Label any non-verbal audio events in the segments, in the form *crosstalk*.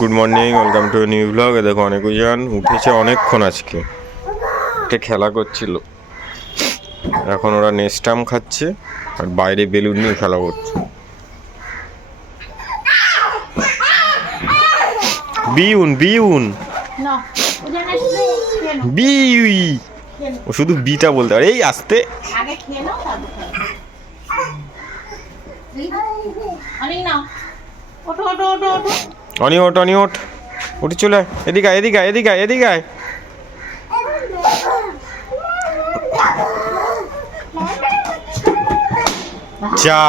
Good morning welcome to new blog দেখো অনেক উজান উঠেছে অনেকক্ষণ আজকে। উঠে খেলা করছিল? এখন ওরা নেস্টাম খাচ্ছে আর বাইরে বেলুন নিয়ে খেলা করছে। বিউন বিউন। না বিউই। ও শুধু বিটা বলতে পারে। এই আসতে। অনেক নাও। ওঠো ওঠো ওঠো ওঠো। অনি ওট অনি ওট উঠে চলে এদিকে আয়, এদিকে আয়, এদিকে আয়, এদিকে আয়। যা।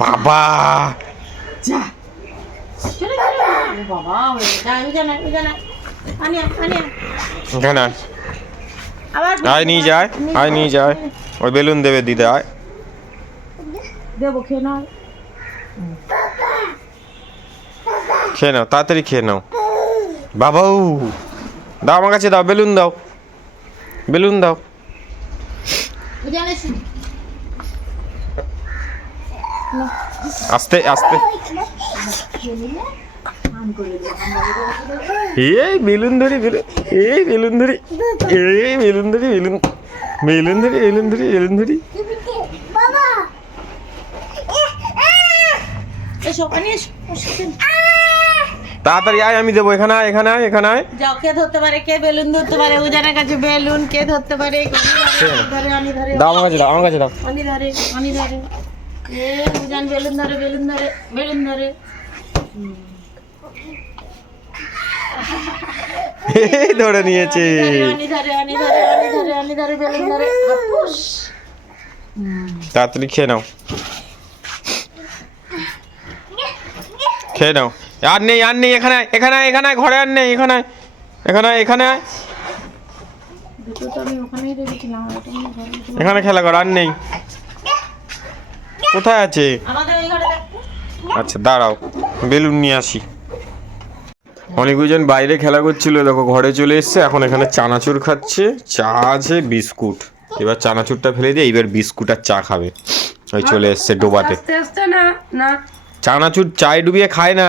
বাবা। যা। বাবা এখানে আয়। নিয়ে যায় আয়। নিয়ে যায় ওই বেলুন দেবে দিতে আয়। দেবো খেয়ে খেয়ে নাও, তাড়াতাড়ি খেয়ে নাও। বাবাউ দাও আমার কাছে দাও, বেলুন দাও বেলুন দাও। আস্তে আস্তে। এই বেলুন ধরি, বেলুন, এই বেলুন ধরি, এই বেলুন ধরি, বেলুন বেলুন ধরি বেলুন ধরি বেলুন ধরি। আনি এসো এসো। তাড়াতাড়ি আয় আমি দেবো। এখানে আয় এখানে আয় এখানে আয়। যাও কে ধরতে পারে কে বেলুন ধরতে পারে? উজানের কাছে বেলুন কে ধরতে পারে ধরে আনি ধরে দাও আমার কাছে দাও আমার কাছে দাও। আনি ধরে আনি ধরে এ উজান বেলুন ধরে বেলুন ধরে বেলুন ধরে। ধরে নিয়েছে। তাড়াতাড়ি খেয়ে নাও। খেয়ে নাও। আর নেই আর নেই এখানে এখানে এখানে ঘরে আর নেই এখানে এখানে এখানে। এখানে খেলা কর আর নেই। কোথায় আছে। আচ্ছা দাঁড়াও বেলুন নিয়ে আসি। অনেকজন বাইরে খেলা করছিল দেখো ঘরে চলে এসছে এখন এখানে চানাচুর খাচ্ছে চা আছে বিস্কুট। এবার চানাচুরটা ফেলে দিয়ে এবার বিস্কুট আর চা খাবে। ওই চলে এসছে ডোবাতে। চানাচুর চায় ডুবিয়ে খায় না।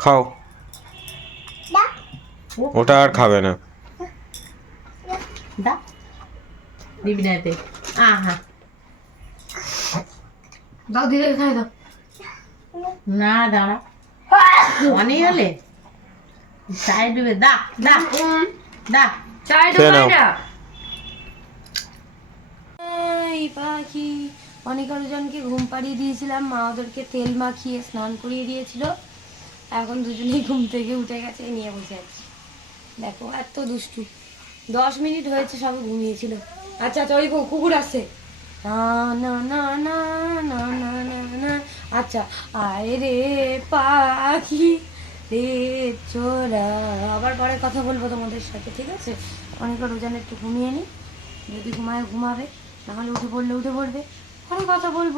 খাও। ওটা আর খাবে না। দা। দিবি না এতে। আহা। দাও দিদি খাই দাও। না দাঁড়া। অনেক হলে। চায় ডুবে। দা দা। দা। চাই খেয়ে না। পাখি অনেক আরোজনকে ঘুম পাড়িয়ে দিয়েছিলাম। মা ওদেরকে তেল মাখিয়ে স্নান করিয়ে দিয়েছিল। এখন দুজনেই ঘুম থেকে উঠে গেছে নিয়ে বসে আছি। দেখো, এত দুষ্টু। দশ মিনিট হয়েছে সব ঘুমিয়েছিল। আচ্ছা আচ্ছা ওই কুকুর আছে না না না না না না না আচ্ছা আয় রে পাখি, রে চোরা। আবার পরে কথা বলব তোমাদের সাথে, ঠিক আছে? অনেক রোজান একটু ঘুমিয়ে নি। যদি ঘুমায়, ঘুমাবে। নাহলে উঠে পড়লে উঠে পড়বে। পরে কথা বলব,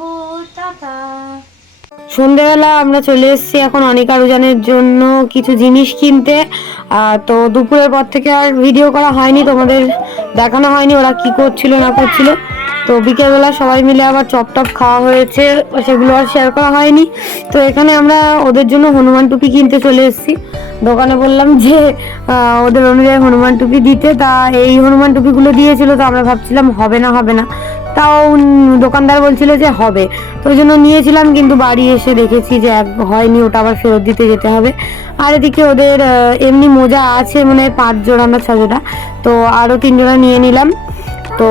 টাটা। সন্ধেবেলা আমরা চলে এসেছি এখন অনিকা রোজানের জন্য কিছু জিনিস কিনতে। তো দুপুরের পর থেকে আর ভিডিও করা হয়নি, তোমাদের দেখানো হয়নি ওরা কি করছিল, না করছিল। তো বিকেলবেলা সবাই মিলে আবার চপ টপ খাওয়া হয়েছে, সেগুলো আর শেয়ার করা হয়নি। তো এখানে আমরা ওদের জন্য হনুমান টুপি কিনতে চলে এসেছি। দোকানে বললাম যে ওদের অনুযায়ী হনুমান টুপি দিতে, তা এই হনুমান টুপিগুলো দিয়েছিল, তো আমরা ভাবছিলাম হবে না হবে না। তাও দোকানদার বলছিল যে হবে। তো ওই জন্য নিয়েছিলাম, কিন্তু বাড়ি এসে দেখেছি যে এক হয়নি, ওটা আবার ফেরত দিতে যেতে হবে। আর এদিকে ওদের এমনি মোজা আছে মানে পাঁচ জোড়া না ছ জোড়া তো আরও তিন জোড়া নিয়ে নিলাম। তো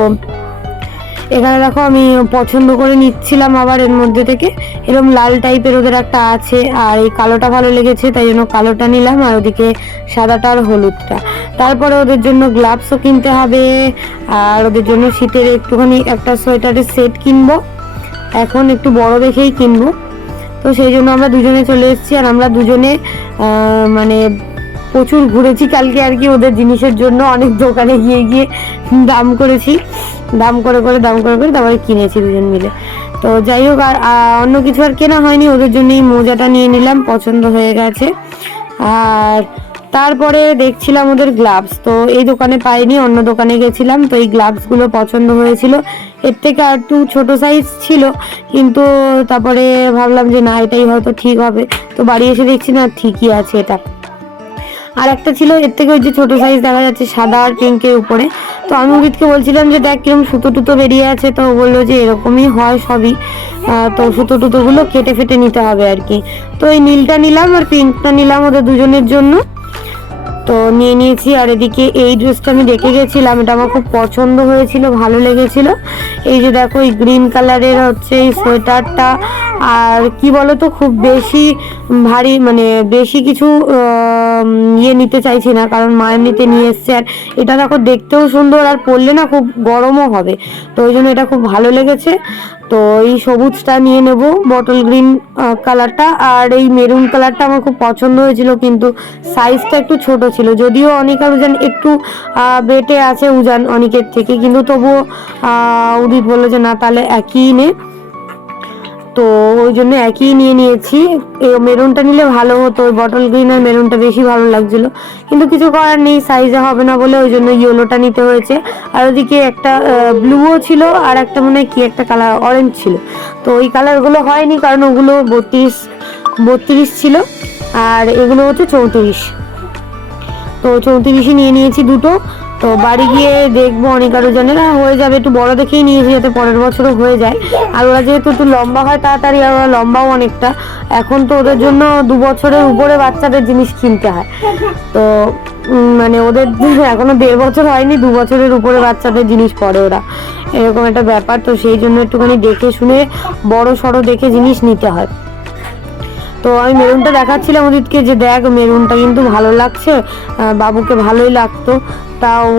এখানে দেখো আমি পছন্দ করে নিচ্ছিলাম আবার এর মধ্যে থেকে। এরকম লাল টাইপের ওদের একটা আছে, আর এই কালোটা ভালো লেগেছে, তাই জন্য কালোটা নিলাম, আর ওদিকে সাদাটা আর হলুদটা। তারপরে ওদের জন্য গ্লাভসও কিনতে হবে, আর ওদের জন্য শীতের একটুখানি একটা সোয়েটারের সেট কিনবো। এখন একটু বড় দেখেই কিনবো। তো সেই জন্য আমরা দুজনে চলে এসেছি, আর আমরা দুজনে মানে প্রচুর ঘুরেছি কালকে আর কি ওদের জিনিসের জন্য, অনেক দোকানে গিয়ে গিয়ে দাম করেছি। দাম করে করে, দাম করে করে তারপরে কিনেছি দুজন মিলে। তো যাই হোক, আর অন্য কিছু আর কেনা হয়নি, ওদের জন্য এই মোজাটা নিয়ে নিলাম, পছন্দ হয়ে গেছে। আর তারপরে দেখছিলাম ওদের গ্লাভস তো এই দোকানে পাইনি, অন্য দোকানে গেছিলাম, তো এই গ্লাভসগুলো পছন্দ হয়েছিল। এর থেকে আর একটু ছোটো সাইজ ছিল, কিন্তু তারপরে ভাবলাম যে না, এটাই হয়তো ঠিক হবে। তো বাড়ি এসে দেখছি না, ঠিকই আছে এটা। আর একটা ছিল, এর থেকে ওই যে ছোটো সাইজ দেখা যাচ্ছে, সাদা আর পিঙ্কের উপরে। তো আমি উদিতকে বলছিলাম যে, দেখ কীরকম সুতো টুতো বেরিয়ে আছে। তো বলল যে, এরকমই হয় সবই। তো সুতো টুতোগুলো কেটে ফেটে নিতে হবে আর কি। তো এই নীলটা নিলাম আর পিঙ্কটা নিলাম ওদের দুজনের জন্য। তো নিয়ে নিয়েছি, আর এদিকে এই ড্রেসটা আমি দেখে গেছিলাম, এটা আমার খুব পছন্দ হয়েছিল, ভালো লেগেছিল। এই যে দেখো, এই গ্রিন কালারের হচ্ছে এই সোয়েটারটা, আর কি বলো তো খুব বেশি ভারী মানে বেশি কিছু ইয়ে নিতে চাইছি না, কারণ মায়ের নিতে নিয়ে এসছে, আর এটা দেখো দেখতেও সুন্দর, আর পরলে না খুব গরমও হবে। তো ওই জন্য এটা খুব ভালো লেগেছে। তো এই সবুজটা নিয়ে নেব, বটল গ্রিন কালারটা, আর এই মেরুন কালারটা আমার খুব পছন্দ হয়েছিল, কিন্তু সাইজটা একটু ছোট ছিল। যদিও অনিকা উজান একটু বেটে আছে উজান অনিকের থেকে, কিন্তু তবুও উদিত বলল যে না, তাহলে একই নে। তো ওই জন্য একই নিয়ে নিয়েছি। মেরুনটা নিলে ভালো হতো বটল গ্রিন আর মেরুনটা বেশি ভালো লাগছিল। কিন্তু কিছু করার নেই সাইজে হবে না বলে ওই জন্য ইয়েলোটা নিতে হয়েছে। আর ওদিকে একটা ব্লুও ছিল, আর একটা মনে হয় কি একটা কালার অরেঞ্জ ছিল। তো ওই কালারগুলো হয়নি, কারণ ওগুলো বত্রিশ বত্রিশ ছিল। আর এগুলো হচ্ছে চৌত্রিশ। তো চৌত্রিশই নিয়ে নিয়েছি দুটো। তো বাড়ি গিয়ে দেখব অনেক আরও জানে না হয়ে যাবে, একটু বড় দেখেই নিয়েছি যাতে পরের বছরও হয়ে যায়। আর ওরা যেহেতু একটু লম্বা হয় তাড়াতাড়ি, আর ওরা লম্বাও অনেকটা। এখন তো ওদের জন্য দু বছরের উপরে বাচ্চাদের জিনিস কিনতে হয়। তো মানে ওদের *laughs* এখনও দেড় বছর হয়নি, দু বছরের উপরে বাচ্চাদের জিনিস পরে ওরা। এরকম একটা ব্যাপার, তো সেই জন্য একটুখানি দেখে শুনে বড় সড়ো দেখে জিনিস নিতে হয়। তো আমি মেরুনটা দেখাচ্ছিলাম ওদিকে যে দেখ মেরুনটা কিন্তু ভালো লাগছে বাবুকে ভালোই লাগতো। তা ও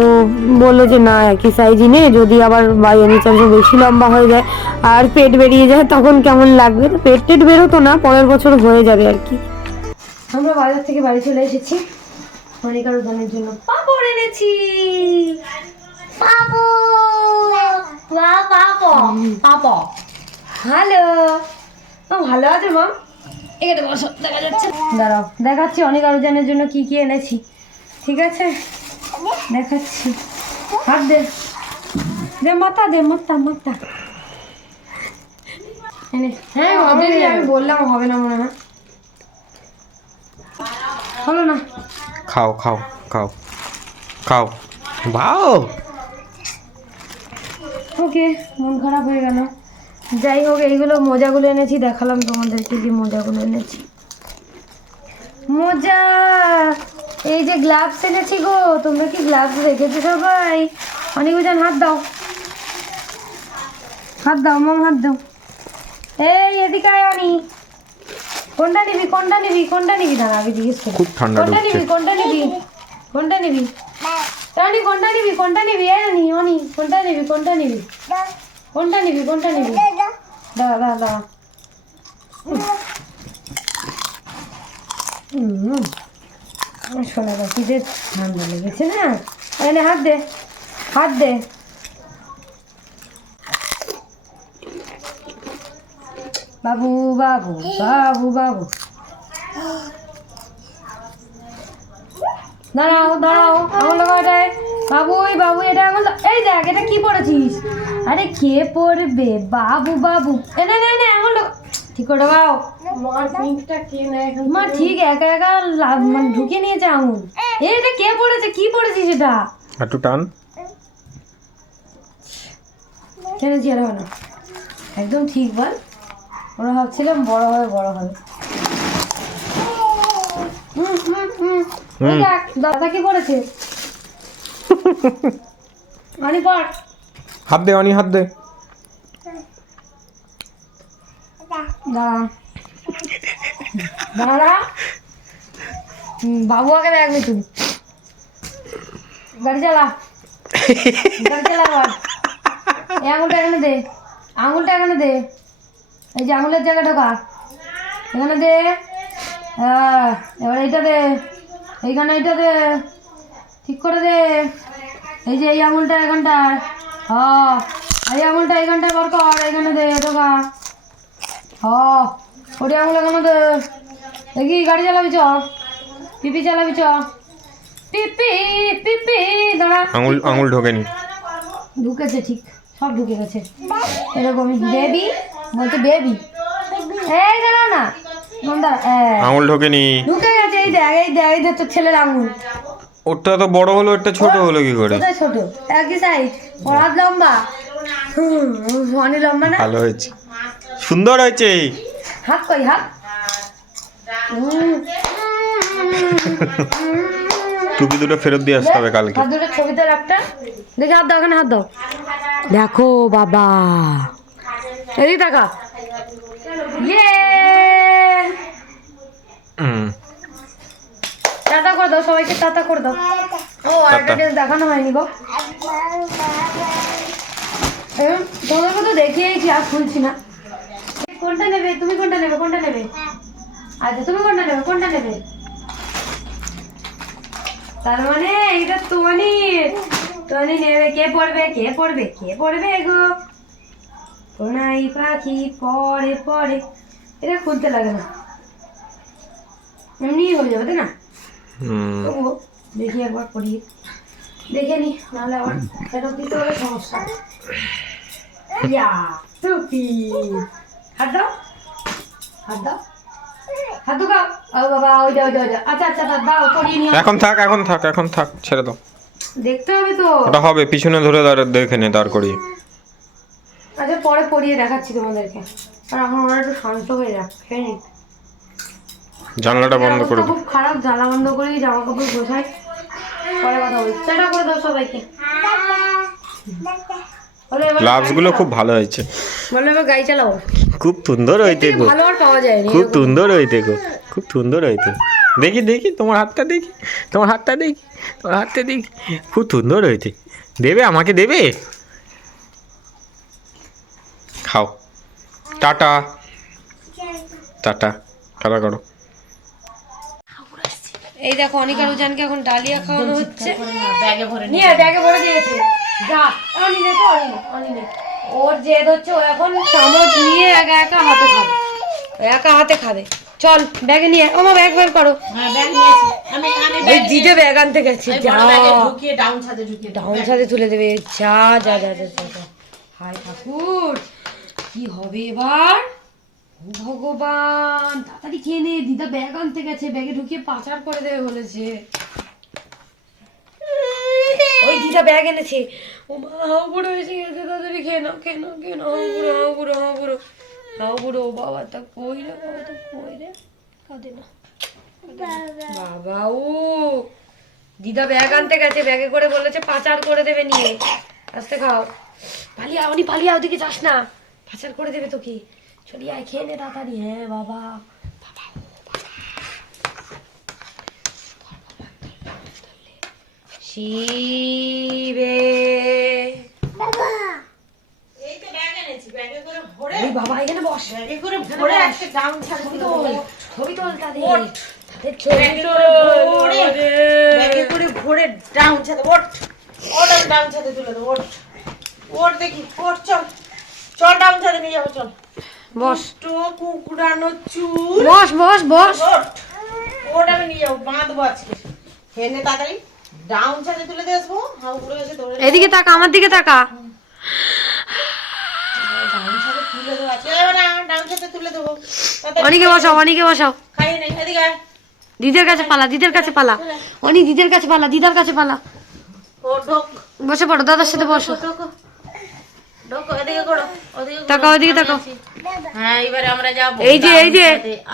বলল যে না একই সাইজই নে যদি আবার বাই এনি চান্স বেশি লম্বা হয়ে যায় আর পেট বেরিয়ে যায় তখন কেমন লাগবে? তো পেট টেট বেরোতো না পরের বছর হয়ে যাবে আর কি। আমরা বাজার থেকে বাড়ি চলে এসেছি। অনেকার উদানের জন্য পাপড় এনেছি। হ্যালো ভালো। আছে মা এখানে বসো দেখা যাচ্ছে। দাঁড়াও দেখাচ্ছি অনেক আলোচনার জন্য কি কি এনেছি। ঠিক আছে? দেখাচ্ছি। হাত দে। দে মাথা দে মাথা মাথা। এনে। হ্যাঁ হবে। আমি বললাম হবে না মনে হয়। হলো না। খাও খাও খাও। খাও। ভাও ওকে মন খারাপ হয়ে গেল। যাই হোক এইগুলো মোজাগুলো এনেছি দেখালাম তোমাদেরকে যে মোজাগুলো এনেছি। মোজা! এই যে গ্লাভস এনেছি গো তোমরা কি গ্লাভস রেখেছো সবাই? অনেক ওজন হাত দাও। হাত দাও মাম হাত দাও। এই এদিকে আয় অনি। কোনটা নিবি কোনটা নিবি কোনটা নিবি? দাঁড়া আগে জিজ্ঞেস করি। খুব ঠান্ডা কোনটা নিবি কোনটা নিবি? কোনটা নিবি? রানি কোনটা নিবি কোনটা নিবি? এ রানি অনি কোনটা নিবি কোনটা নিবি? কোনটা নিবি কোনটা নিবি? দাঁড়া দাঁড়া দাঁড়া শোনা পাখিদের ঠান্ডা লেগেছে না? এনে হাত দে হাত দে। বাবু বাবু বাবু বাবু। দাঁড়াও দাঁড়াও আঙুল লাগাও বাবু ওই বাবু এটা আঙুল এই দেখ এটা কি পড়েছিস? আরে কে পড়বে? বাবু বাবু। এ না না না আঙুল ঠিক করে এখন মা ঠিক একা একা লা- মানে ঢুকিয়ে নিয়েছে আঙুল। এটা কে পড়েছে? কি পড়েছিস এটা? একটু টান। টেনেছি আর হবে একদম ঠিক বল। ওরা ভাবছিলাম বড় হবে বড় হবে। দাদা কি পড়েছে? মানে পড় হাত দে অনি হাত দে। দাঁড়া। বাবু আগে দেখবি তুই। গাড়ি চালা। গাড়ি চালা আবার। এই আঙুলটা এখানে দে। আঙুলটা এখানে দে। এই যে আঙুলের জায়গা ঢোকা এখানে দে। হ্যাঁ এবার এইটা দে। এইখানে এইটা দে। ঠিক করে দে। এই যে এই আঙুলটা এখানটায় হ্যাঁ এই আঙুলটা এইখানটায় বার কর এখানে দে ঢোকা। হ্যাঁ ওটি আঙুল এখানে দে? দেখি গাড়ি চালাবি চ? পিপি চালাবি চ? পিপি পিপি দাঁড়া। আঙুল আঙুল ঢোকেনি। ঢুকেছে ঠিক সব ঢুকে গেছে। এরকম বেবি বলছে বেবি। এই দাঁড়াও না আঙুল ঢোকেনি। ঢুকে গেছে এই দেখ এই দেখ এই দেখ তোর ছেলের আঙুল। ওটা তো বড় হলো একটা ছোট হলো কি করে? কোথায় ছোট? একই সাইজ ওর হাত লম্বা অনেক লম্বা না? ভালো হয়েছে। সুন্দর হয়েছে। হাত কই হাত। টুপি দুটো ফেরত দিয়ে আসতে হবে কালকে। হাত দুটো ছবি তোর একটা। দেখি হাত দাও ওখানে হাত দাও। দেখো বাবা। এদিকে টাকা ইয়ে হুম টাটা করে দাও সবাইকে টাটা করে দাও। ও আরেকটা ড্রেস দেখানো হয়নি গো। তোমাদেরকে তো দেখিয়েছি আর খুলছি না। কোনটা নেবে? তুমি কোনটা নেবে? কোনটা নেবে? আচ্ছা তুমি কোনটা নেবে? কোনটা নেবে? তার মানে এইটা তোনি। তোনি নেবে। কে পড়বে? কে পড়বে? কে পড়বে গো? কোনাই পাখি পরে পরে এটা খুলতে লাগে না। এমনি হয়ে যাবে তাই না? তবুও দেখি একবার পড়িয়ে দেখে নি নাহলে আবার ফেরত দিতে হলে সমস্যা। ইয়া টুপি হাত দাও হাত দাও। হাত দাও ও বাবা ওই যাও যাও যাও আচ্ছা আচ্ছা দাও, দাও পড়িয়ে নিও। এখন থাক এখন থাক এখন থাক ছেড়ে দাও। দেখতে হবে তো। ওটা হবে পিছনে ধরে দাঁড় দেখে নে দাঁড় করিয়ে। আচ্ছা পরে পড়িয়ে দেখাচ্ছি তোমাদেরকে। আর এখন ওরা একটু শান্ত হয়ে যাক খেয়ে জানলাটা বন্ধ করে দাও খুব খারাপ জ্বালা বন্ধ করে জামা কাপড় গোছাই। পরে কথা বলছি। সেটা করে দাও সবাইকে। গ্লাভসগুলো খুব ভালো হয়েছে। বলো এবার গাড়ি চালাবো খুব সুন্দর হইতে গো ভালো আর পাওয়া যায়নি খুব সুন্দর হইতে গো খুব সুন্দর হইতে দেখি দেখি তোমার হাতটা দেখি। তোমার হাতটা দেখি। তোমার হাতটা দেখি। খুব সুন্দর হয়েছে দেবে? আমাকে দেবে? খাও। টাটা। টাটা। টাটা করো। এই দেখো অনিকা রুজানকে এখন ডালিয়া খাওয়ানো হচ্ছে। ব্যাগে ভরে নিয়ে ব্যাগে ভরে দিয়েছে। যা অনি নে তো অনি নে, অনি ওর জেদ হচ্ছে ও এখন চামচ নিয়ে একা একা হাতে খাবে। একা হাতে খাবে। চল ব্যাগে নিয়ে ও মা ব্যাগ বের করো। হ্যাঁ এই দিদে ব্যাগ আনতে গেছি যা ডাউন ছাদে ঢুকিয়ে ডাউন সাথে তুলে দেবে। যা যা যা যা। হায় ঠাকুর কি হবে এবার? ভগবান, তাড়াতাড়ি খেয়ে নে, দিদা ব্যাগ আনতে গেছে, ব্যাগে ঢুকিয়ে পাচার করে দেবে বলেছে। ওই দিদা ব্যাগ এনেছে। ও মা, হাও বুড়ো এসে গেছে, তাড়াতাড়ি খেয়ে নাও খেয়ে নাও খেয়ে নাও বুড়ো, হাও বুড়ো হাও বুড়ো হাও বুড়ো বাবা তা কই রে, বাবা তা কই রে? কাঁদে না। বাবা, ও, দিদা ব্যাগ আনতে গেছে, ব্যাগে করে বলেছে পাচার করে দেবে নিয়ে। আস্তে খাও। পালিয়া উনি পালিয়া ওদিকে যাস না। পাচার করে দেবে তোকে। চলি আয় খেয়ে নে তাড়াতাড়ি হ্যাঁ বাবা। শিবে এই তো ব্যাগ এনেছি ব্যাগে করে ভরে। এই বাবা এখানে বস। ব্যাগে করে ভরে একটা তুলে তোল দেবো। ছবি তোল তাদের। ব্যাগে করে ভরে। ডাউন ছাদে ওঠ। ওঠ ডাউন ছাদে তুলে দেবো ওঠ। ওঠ দেখি ওঠ চল। চল ডাউন ছাদে নিয়ে যাব চল। বস। তো কুকুরানো চুল। বস বস বস। ওঠ। আমি নিয়ে যাব বাঁধবো আজকে। হেনে তাড়াতাড়ি ডাউন ছাদে তুলে দিয়ে আসব। হাউ করে এসে দৌড়ে এদিকে তাকা আমার দিকে তাকা। অনিকে বসাও অনিকে বসাও। দিদের কাছে পালা দিদের কাছে পালা। অনি দিদের কাছে পালা দিদার কাছে পালা। বসে পড়ো দাদার সাথে বসো। ওদিকে তাকাও হ্যাঁ এবারে আমরা যাব। এই যে, এই যে।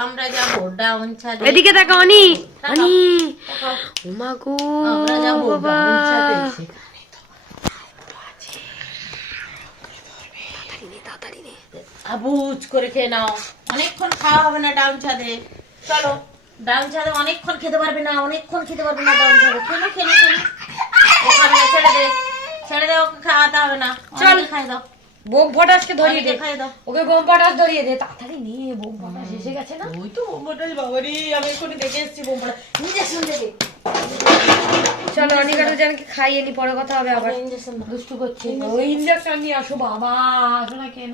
আমরা যাব ডাউন ছাদে। এদিকে তাকা অনি। অনি। ওমা গো আমরা যাব ডাউন ছাদে আবুজ করে খেয়ে নাও। অনেকক্ষণ খাওয়া হবে না ডাউন ছাদে। চলো ডাউন ছাদে অনেকক্ষণ খেতে পারবে না অনেকক্ষণ খেতে পারবে না ডাউন ছাদে। খেলো খেলো খেলো। ওখানে ছেড়ে দে। ছেড়ে ওকে খাওয়াতে হবে না। চল। খাই দাও। বোম ধরিয়ে দে। খাই দাও। ওকে বোম ধরিয়ে দে। তাড়াতাড়ি নিয়ে বোম ফটাস এসে গেছে না? ওই তো বোম্বাটাল বাবারি আমি এক্ষুনি দেখে এসেছি বোম্বাটা ইঞ্জেকশন দেবে চলো অনিকা দুজনকে খাইয়ে নি পরে কথা হবে আবার। ইঞ্জেকশন দুষ্টু করছে। ওই ইঞ্জেকশন নিয়ে আসো বাবা। আসো না কেন?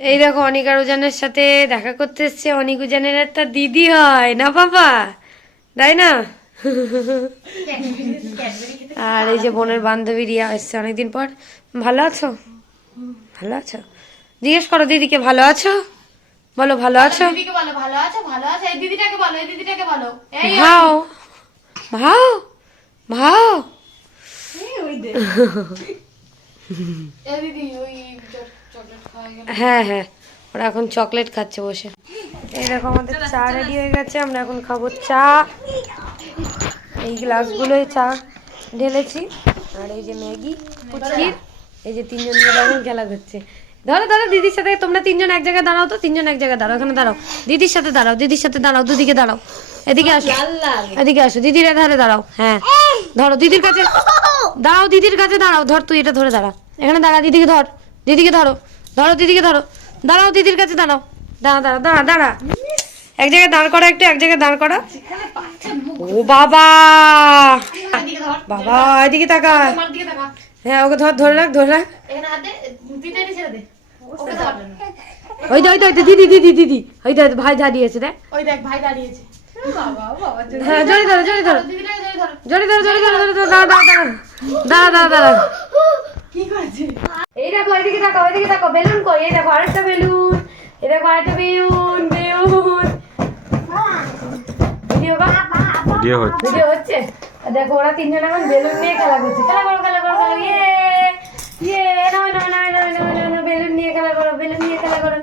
এই দেখো অনিকা রুজানের সাথে দেখা করতে এসছে। অনিক উজানের একটা দিদি হয় না বাবা তাই না? আর এই যে বোনের বান্ধবী রিয়া এসছে অনেকদিন পর। ভালো আছো? ভালো আছো? জিজ্ঞেস করো দিদিকে ভালো আছো? বলো ভালো আছো? দিদিকে বলো ভালো আছো? ভালো আছো? এই দিদিটাকে বলো এই দিদিটাকে বলো। এই ভাও। ভাও? ভাও? *laughs* হ্যাঁ হ্যাঁ। ওরা এখন চকলেট খাচ্ছে বসে। এরকম আমাদের চা রেডি হয়ে গেছে আমরা এখন খাব চা। এই গ্লাসগুলোই চা ঢেলেছি। আর এই যে ম্যাগি পুচকির এই যে তিনজন মিলে এখন খেলা করছে। ধরো ধরো দিদির সাথে তোমরা তিনজন এক জায়গায় দাঁড়াও তো তিনজন এক জায়গায় দাঁড়াও এখানে দাঁড়াও। দিদির সাথে দাঁড়াও দিদির সাথে দাঁড়াও দুদিকে দাঁড়াও। এদিকে আসো এদিকে আসো দিদির ধারে দাঁড়াও হ্যাঁ। ধরো দিদির কাছে দাঁড়াও দিদির কাছে দাঁড়াও ধর তুই এটা ধরে দাঁড়া। এখানে দাঁড়া দিদিকে ধর দিদিকে ধরো ধরো দিদিকে ধরো দাঁড়াও দিদির কাছে দাঁড়াও। দাঁড়া দাঁড়া দাঁড়া দাঁড়া। এক জায়গায় দাঁড় করা একটু এক জায়গায় দাঁড় করা। ও বাবা! বাবা এদিকে তাকা হ্যাঁ ওকে ধর ধরে রাখ ধরে রাখ। এখানে হাতে তিনটা ছেড়ে দে। ওই তো ওই তো দিদি দিদি দিদি। ওই তো ভাই দাঁড়িয়েছে দেখ। ওই দেখ ভাই দাঁড়িয়েছে। হ্যাঁ জড়ি ধরো জড়ি ধরো। জড়ি ধরো। জড়ি ধরো জড়ি ধরো দাঁড়া দাঁড়া দাঁড়া দাঁড়া দাঁড়া দাঁড়া কি করছে? এই দেখো এদিকে দেখো এদিকে দেখো বেলুন কই? এই দেখো আরেকটা বেলুন। এই দেখো আরেকটা বেলুন বেলুন। ভিডিও হচ্ছে। ভিডিও হচ্ছে। দেখো ওরা তিনজন এখন বেলুন নিয়ে খেলা করছে। খেলা করো খেলা করো খেলা ইয়ে! ইয়ে! নাও নাও নাও নাও নাও নাও নাও বেলুন নিয়ে খেলা করো বেলুন নিয়ে খেলা করো।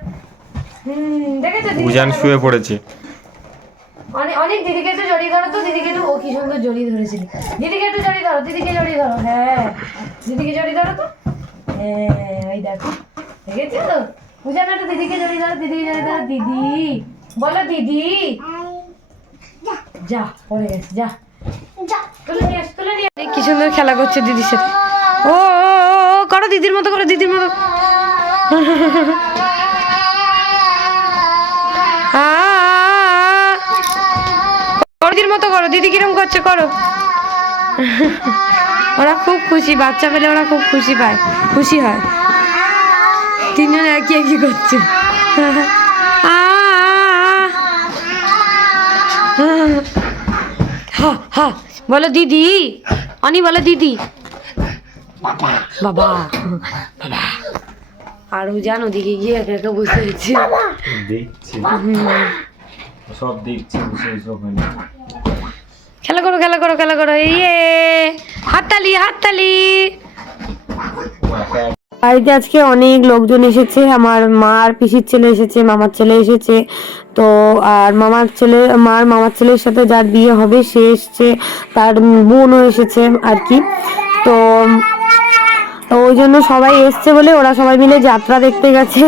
হুম দেখেছ উজান শুয়ে পড়েছে। অনেক অনেক দিদিকে একটু জড়িয়ে ধরো তো দিদিকে একটু ও কি সুন্দর জড়িয়ে ধরেছিল দিদিকে একটু জড়িয়ে ধরো দিদিকে জড়িয়ে ধরো। হ্যাঁ দিদিকে জড়িয়ে ধরো তো। হ্যাঁ ওই দেখো। দেখেছ? তো বুঝা একটু দিদিকে জড়িয়ে ধরো দিদিকে জড়িয়ে ধরো দিদি। বলো দিদি। যা। পড়ে গেছে যা। কি সুন্দর খেলা করছে দিদির সাথে। ও ও, ও, ও, করো দিদির মতো করো দিদির মতো। দিদির মতো করো দিদি কিরম করছে করো। ওরা খুব খুশি বাচ্চা পেলে ওরা খুব খুশি পায় খুশি হয়। তিনজন একই একই করছে। বলো দিদি। অনি বলো দিদি। বাবা। বাবা আর ও জানো দিকে গিয়ে একা একা বসে আছে। দেখছি। সব দেখছি বসে সব খেলা করো খেলা করো খেলা করো। ইয়ে হাততালি হাততালি। বাড়িতে আজকে অনেক লোকজন এসেছে। আমার মার পিসির ছেলে এসেছে, মামার ছেলে এসেছে। তো, আর মামার ছেলে মার মামার ছেলের সাথে যার বিয়ে হবে, সে এসছে। তার বোনও এসেছে আর কি। তো ওই জন্য সবাই এসছে বলে ওরা সবাই মিলে যাত্রা দেখতে গেছে।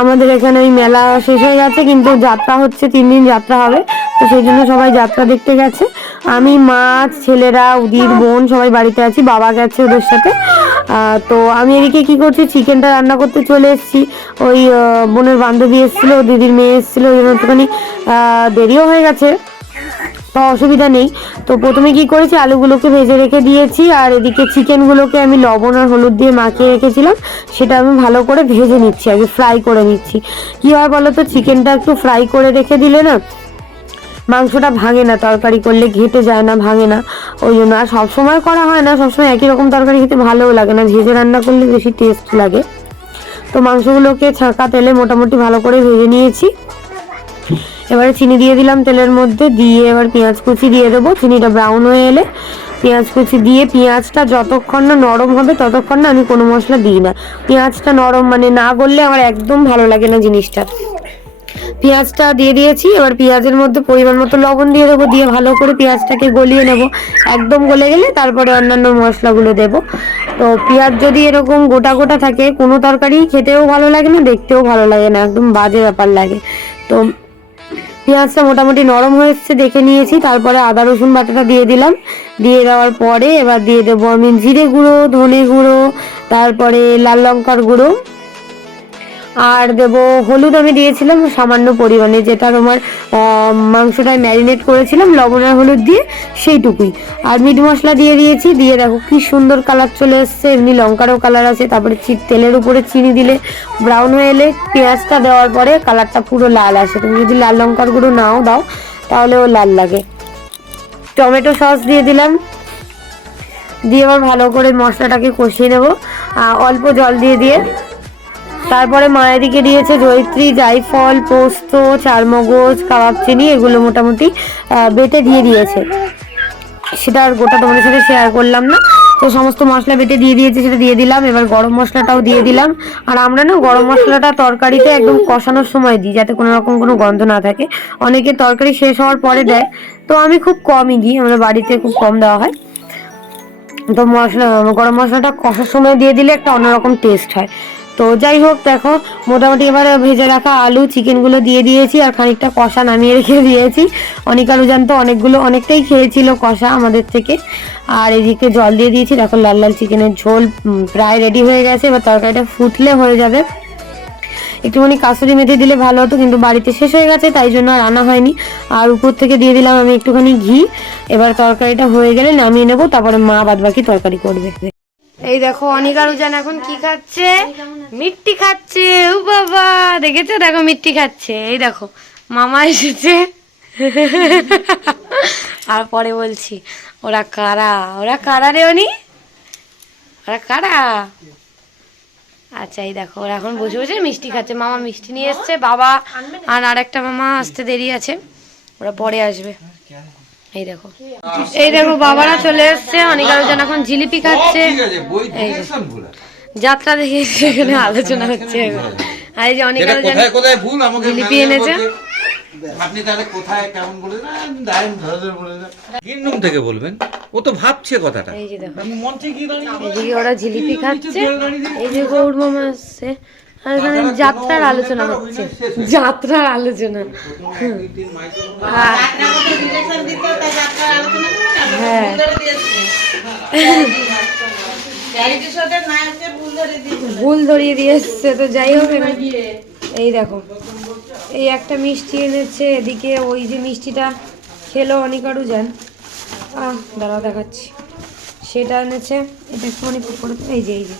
আমাদের এখানে ওই মেলা শেষ হয়ে গেছে, কিন্তু যাত্রা হচ্ছে, তিন দিন যাত্রা হবে। তো সেই জন্য সবাই যাত্রা দেখতে গেছে। আমি, মা, ছেলেরা, উদির, বোন সবাই বাড়িতে আছি, বাবা গেছে ওদের সাথে। তো আমি এদিকে কি করছি? চিকেনটা রান্না করতে চলে এসেছি। ওই বোনের বান্ধবী এসেছিল, দিদির মেয়ে এসেছিল, ওই জন্য একটুখানি দেরিও হয়ে গেছে। তো অসুবিধা নেই। তো প্রথমে কি করেছি? আলুগুলোকে ভেজে রেখে দিয়েছি, আর এদিকে চিকেনগুলোকে আমি লবণ আর হলুদ দিয়ে মাখিয়ে রেখেছিলাম। সেটা আমি ভালো করে ভেজে নিচ্ছি, আগে ফ্রাই করে নিচ্ছি। কী হয় বলো তো চিকেনটা একটু ফ্রাই করে রেখে দিলে না মাংসটা ভাঙে না, তরকারি করলে ঘেটে যায় না, ভাঙে না। ওই জন্য আর সবসময় করা হয় না, সবসময় একই রকম তরকারি খেতে ভালোও লাগে না। ভেজে রান্না করলে বেশি টেস্ট লাগে। তো মাংসগুলোকে ছাঁকা তেলে মোটামুটি ভালো করে ভেজে নিয়েছি। এবারে চিনি দিয়ে দিলাম তেলের মধ্যে, দিয়ে এবার পেঁয়াজ কুচি দিয়ে দেবো। চিনিটা ব্রাউন হয়ে এলে পেঁয়াজ কুচি দিয়ে পেঁয়াজটা যতক্ষণ না নরম হবে, ততক্ষণ না আমি কোনো মশলা দিই না। পেঁয়াজটা নরম মানে না গললে আমার একদম ভালো লাগে না জিনিসটা। পেঁয়াজটা দিয়ে দিয়েছি, এবার পেঁয়াজের মধ্যে পরিমাণ মতো লবণ দিয়ে দেবো, দিয়ে ভালো করে পেঁয়াজটাকে গলিয়ে নেব। একদম গলে গেলে তারপরে অন্যান্য মশলাগুলো দেব। তো পেঁয়াজ যদি এরকম গোটা গোটা থাকে, কোনো তরকারি খেতেও ভালো লাগে না, দেখতেও ভালো লাগে না, একদম বাজে ব্যাপার লাগে। তো পেঁয়াজটা মোটামুটি নরম হয়ে এসছে, দেখে নিয়েছি। তারপরে আদা, রসুন বাটাটা দিয়ে দিলাম। দিয়ে দেওয়ার পরে এবার দিয়ে দেবো আমি জিরে গুঁড়ো, ধনে গুঁড়ো, তারপরে লাল লঙ্কার গুঁড়ো। আর দেবো হলুদ আমি দিয়েছিলাম, সামান্য পরিমাণে যেটা তোমার মাংসটায় ম্যারিনেট করেছিলাম, লবণ আর হলুদ দিয়ে সেইটুকুই। আর মিট মশলা দিয়ে দিয়েছি, দিয়ে দেখো কি সুন্দর কালার চলে এসছে, এমনি লঙ্কারও কালার আছে, তারপরে তেলের উপরে চিনি দিলে ব্রাউন হয়ে এলে পেঁয়াজটা দেওয়ার পরে কালারটা পুরো লাল আসে। তুমি যদি লাল লঙ্কার গুঁড়ো নাও, দাও তাহলেও লাল লাগে। টমেটো সস দিয়ে দিলাম। দিয়ে আবার ভালো করে মশলাটাকে কষিয়ে নেব। অল্প জল দিয়ে দিয়ে তারপরে মায়ের দিকে দিয়েছে জয়িত্রী জায়ফল পোস্ত, চারমগজ, কাবাব, চিনি, এগুলো মোটামুটি বেটে দিয়ে দিয়েছে। সেটা আর গোটা তোমাদের সাথে শেয়ার করলাম না। তো সমস্ত মশলা বেটে দিয়ে দিয়েছে, সেটা দিয়ে দিলাম। এবার গরম মশলাটাও দিয়ে দিলাম। আর আমরা না গরম মশলাটা তরকারিতে একদম কষানোর সময় দিই, যাতে কোনো রকম কোনো গন্ধ না থাকে। অনেকে তরকারি শেষ হওয়ার পরে দেয়। তো আমি খুব কমই দিই আমরা বাড়িতে খুব কম দেওয়া হয়। তো মশলা, গরম মশলাটা কষার সময় দিয়ে দিলে একটা অন্যরকম টেস্ট হয়। তো যাই হোক, দেখো, মোটামুটি এবার ভেজে রাখা আলু, চিকেনগুলো দিয়ে দিয়েছি আর খানিকটা কষা নামিয়ে রেখে দিয়েছি। অনেক আলু জানতো, অনেকগুলো, অনেকটাই খেয়েছিল কষা আমাদের থেকে। আর এদিকে জল দিয়ে দিয়েছি, দেখো, লাল লাল চিকেনের ঝোল প্রায় রেডি হয়ে গেছে। এবার তরকারিটা ফুটলে হয়ে যাবে। একটুখানি কাসুরি মেথি দিলে ভালো হতো, কিন্তু বাড়িতে শেষ হয়ে গেছে, তাই জন্য আর আনা হয়নি। আর উপর থেকে দিয়ে দিলাম আমি একটুখানি ঘি। এবার তরকারিটা হয়ে গেলে নামিয়ে নেব, তারপরে মা বাদ বাকি তরকারি করবে। এই দেখো, অনিকা রুজান এখন কি খাচ্ছে? মিষ্টি খাচ্ছে, ও বাবা, দেখেছ? দেখো মিষ্টি খাচ্ছে। এই দেখো, মামা এসেছে। আর পরে বলছি, ওরা কারা? ওরা কারা রে, অনি? ওরা কারা? আচ্ছা এই দেখো, ওরা এখন বসে বসে মিষ্টি খাচ্ছে। মামা মিষ্টি নিয়ে এসছে, বাবা, আর আরেকটা মামা আসতে দেরি আছে। ওরা পরে আসবে। এই দেখো। এই দেখো বাবারা চলে এসছে অনেক আলোচনা এখন জিলিপি খাচ্ছে। এই যাত্রা দেখে এসছে, এখানে আলোচনা হচ্ছে। আর এই যে অনেক আলোচনা কোথায় কোথায় জিলিপি এনেছে। আপনি তাহলে কোথায় কেমন বলে থেকে বলবেন। ও তো ভাবছে কথাটা। এই যে দেখো। মন থেকে এদিকে ওরা জিলিপি খাচ্ছে এই যে গৌর মামা আসছে এখানে যাত্রার আলোচনা হচ্ছে। যাত্রার আলোচনা। হ্যাঁ। ভুল ধরিয়ে দিয়ে এসছে তো যাই হোক এই দেখো। এই একটা মিষ্টি এনেছে এদিকে ওই যে মিষ্টিটা খেলো অনেকারও যান দাঁড়াও দেখাচ্ছি। সেটা এনেছে এটা একটুখানি করে এই যে এই যে।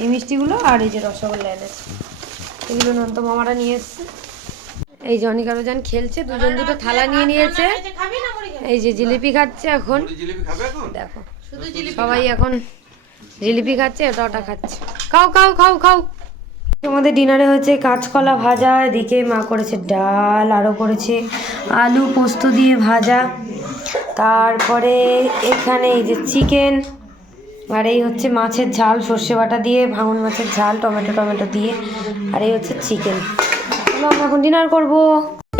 এই মিষ্টিগুলো আর এই যে রসগোল্লা এনেছে। এগুলো নন্ত মামারা নিয়ে এসছে। এই যে অনিকারও যান খেলছে দুজন দুটো থালা নিয়ে নিয়েছে? এই যে জিলিপি খাচ্ছে এখন। জিলিপি খাবে এখন? দেখো সবাই এখন জিলিপি খাচ্ছে ওটা ওটা খাচ্ছে। খাও খাও খাও খাও। আমাদের ডিনারে হচ্ছে কাঁচকলা ভাজা এদিকে মা করেছে ডাল আরও করেছে আলু পোস্ত দিয়ে ভাজা। তারপরে এখানে এই যে চিকেন। আর এই হচ্ছে মাছের ঝাল, সর্ষে বাটা দিয়ে, ভাঙন মাছের ঝাল, টমেটো টমেটো দিয়ে, আর এই হচ্ছে চিকেন আমরা এখন ডিনার করব।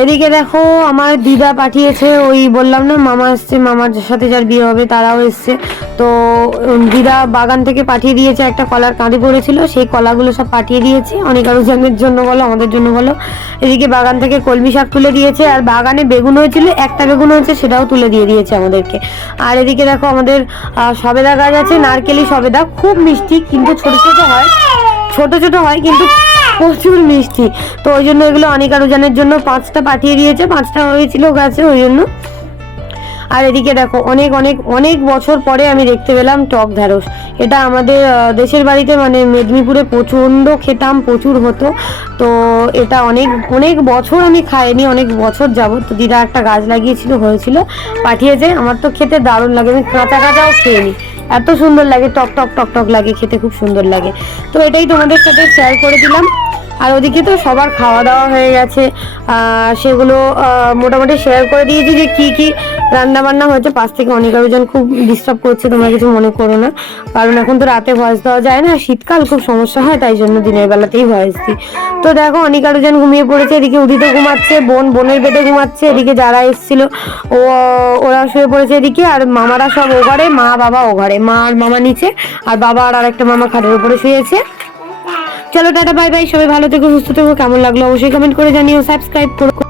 এদিকে দেখো আমার দিদা পাঠিয়েছে, ওই বললাম না, মামা এসছে, মামার সাথে যার বিয়ে হবে, তারাও এসছে। তো দিদা বাগান থেকে পাঠিয়ে দিয়েছে, একটা কলার কাঁধে পড়েছিল, সেই কলাগুলো সব পাঠিয়ে দিয়েছে। অনেক আরও জন্য বলো, আমাদের জন্য বলো। এদিকে বাগান থেকে কলমি শাক তুলে দিয়েছে, আর বাগানে বেগুন হয়েছিল, একটা বেগুন হয়েছে, সেটাও তুলে দিয়ে দিয়েছে আমাদেরকে। আর এদিকে দেখো আমাদের সবেদা গাছ আছে নারকেলি সবেদা, খুব মিষ্টি, কিন্তু ছোট ছোট হয়। ছোট ছোট হয়, কিন্তু প্রচুর মিষ্টি। তো ওই জন্য এগুলো অনেক আরোজনের জন্য পাঁচটা পাঠিয়ে দিয়েছে। পাঁচটা হয়েছিল গাছে ওই জন্য। আর এদিকে দেখো, অনেক অনেক অনেক বছর পরে আমি দেখতে পেলাম টক ঢ্যাঁড়স এটা আমাদের দেশের বাড়িতে মানে মেদিনীপুরে প্রচণ্ড খেতাম, প্রচুর হতো। তো এটা অনেক অনেক বছর আমি খাইনি, অনেক বছর যাব তো দিদা একটা গাছ লাগিয়েছিল, হয়েছিল, পাঠিয়েছে। আমার তো খেতে দারুণ লাগে। আমি কাঁচা কাঁচাও খেয়ে নিই। এত সুন্দর লাগে, টক টক টক টক লাগে, খেতে খুব সুন্দর লাগে। তো এটাই তোমাদের সাথে শেয়ার করে দিলাম। আর ওদিকে তো সবার খাওয়া দাওয়া হয়ে গেছে। সেগুলো মোটামুটি শেয়ার করে দিয়েছি যে কি কি রান্না বান্না হয়েছে, পাশ থেকে অনেক আরোজন খুব ডিস্টার্ব করছে, তোমরা কিছু মনে করো না। কারণ এখন তো রাতে ভয়েস দেওয়া যায় না, শীতকাল খুব সমস্যা হয়, তাই জন্য দিনের বেলাতেই ভয়েস দিই। তো দেখো, অনেক আরোজন ঘুমিয়ে পড়েছে, এদিকে উদিত ঘুমাচ্ছে, বোন বোনের বেডে ঘুমাচ্ছে, এদিকে যারা এসেছিল, ও, ওরা শুয়ে পড়েছে এদিকে, আর মামারা সব ও ঘরে মা, বাবা ও ঘরে মা আর মামা নিচে, আর বাবা আর আরেকটা মামা খাটের উপরে শুয়েছে। চলো টাটা বাই বাই সবাই ভালো থেকো, সুস্থ থেকো, কেমন লাগল অবশ্যই কমেন্ট করে জানিও সাবস্ক্রাইব করো।